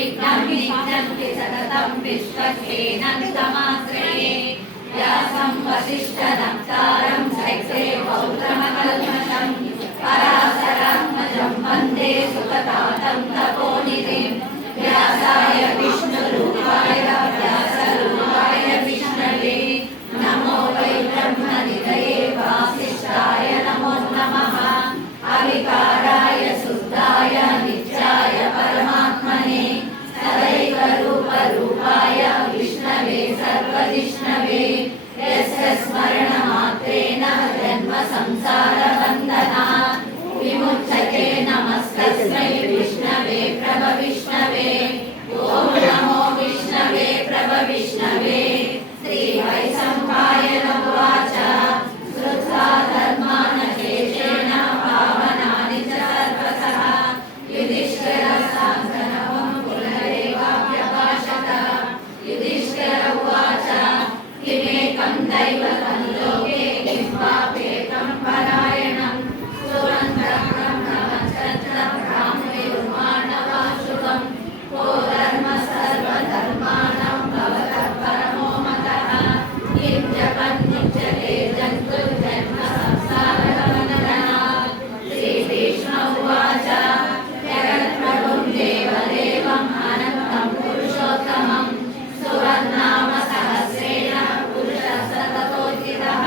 विघ्नं निघ्नन्ति सततं विश्वक्षेणन्तमाश्रये व्यासं वसिष्ठनप्तारं शक्रे पौत्रमकल्मषं पराशरात्मजं वन्दे सुखतातं तपोनिधिं व्यासाय विष्णुरूपाय व्यासरूपाय विष्णवे नमो वै ब्रह्मनिधये वासिष्ठाय नमो नमः अविकाराय शुद्धाय नित्याय परमात्मने सदैवरूपरूपाय विष्णवे सर्वजिष्णवे यस्य स्मरणमात्रेण जन्म संसारबन्धनात् विमुच्यते नमस्तस्मै विष्णवे प्रभविष्णवे ॐ नमो विष्णवे प्रभविष्णवे श्रीवैशम्पायन उवाच श्रुत्वा धर्मानशेषेण पावनानि च सर्वशः युधिष्ठिरशासनं पुनरेवाभ्यभाषत युधिष्ठिर उवाच किमेकं दैवतं लोके किं पापेकं परायणं सुरन्धकं ब्राह्मणेर्माणवाशुभं को धर्म सर्वधर्माणां भवतः परमो मतः किं जपन्मुच्यते जन्तुर्जन्म संसारबन्धनात् श्रीकृष्ण उवाच जगत्प्रभुं देवदेवम् अनन्तं पुरुषोत्तमं सुरन्नाम सहस्रेण पुरुषः सततोचितः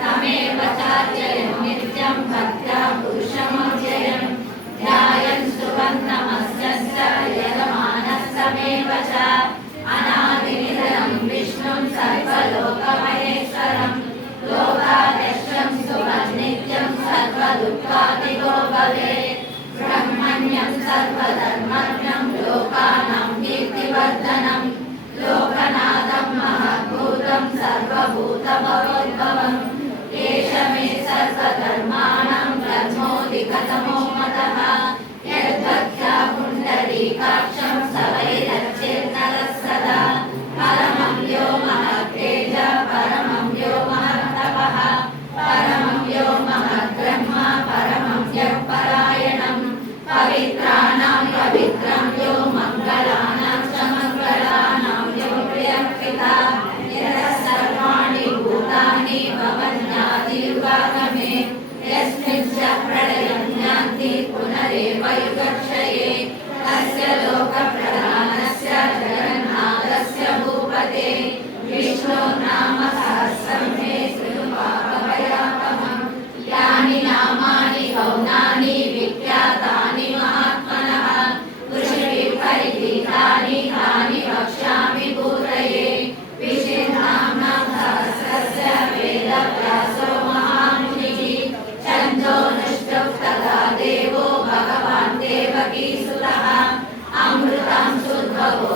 तमेव चार्ययन् नित्यं भक्त्या पुरुषमव्ययं ध्यायन् सुवर्णमस्यस्य यजमानस्तमेव च अनादिनिधनं विष्णुं सर्वलोकमहेश्वरं लोकाध्यक्षं सुवर्नित्यं सर्वदुःखादिको भवेत् ब्रह्मण्यं सर्वधर्मज्ञं लोकानां कीर्तिवर्धनं लोकनाथं महद्भूतं सर्वभूतभवोद्भवम् एष मे सर्वधर्माणां ब्रह्मोऽधिकतमो मतः यद्भक्त्या पुण्डरीकाक्षं सवैरच्चेन्नरः सदा परमं यो महत्तेज परमं यो महत्तपः परमं यो महद्ब्रह्म परमं यः परायणं पवित्राणां पवित्रं यो मङ्गलानां च मङ्गलानां यो प्रियकृता यतः सर्वाणि भूतानि भवन्यादियुगागमे यस्मिन् च प्रलयं यान्ति पुनरेव युगक्षये तस्य लोकप्रधानस्य जगन्नाथस्य भूपते विष्णोर्नाम सहस्रं मे श्रुत्वाभयापहम् यानि नामानि गौणानि विख्यातानि महात्मनः ऋषिभिः परिगीतानि तानि वक्ष्यामि भूतये विष्णुनाम्नां सहस्रस्य वेदव्यासो महामुनिः छन्दोनुष्टुप् तथा देवो भगवान् देवकीसुतः अमृतं सुद्भवो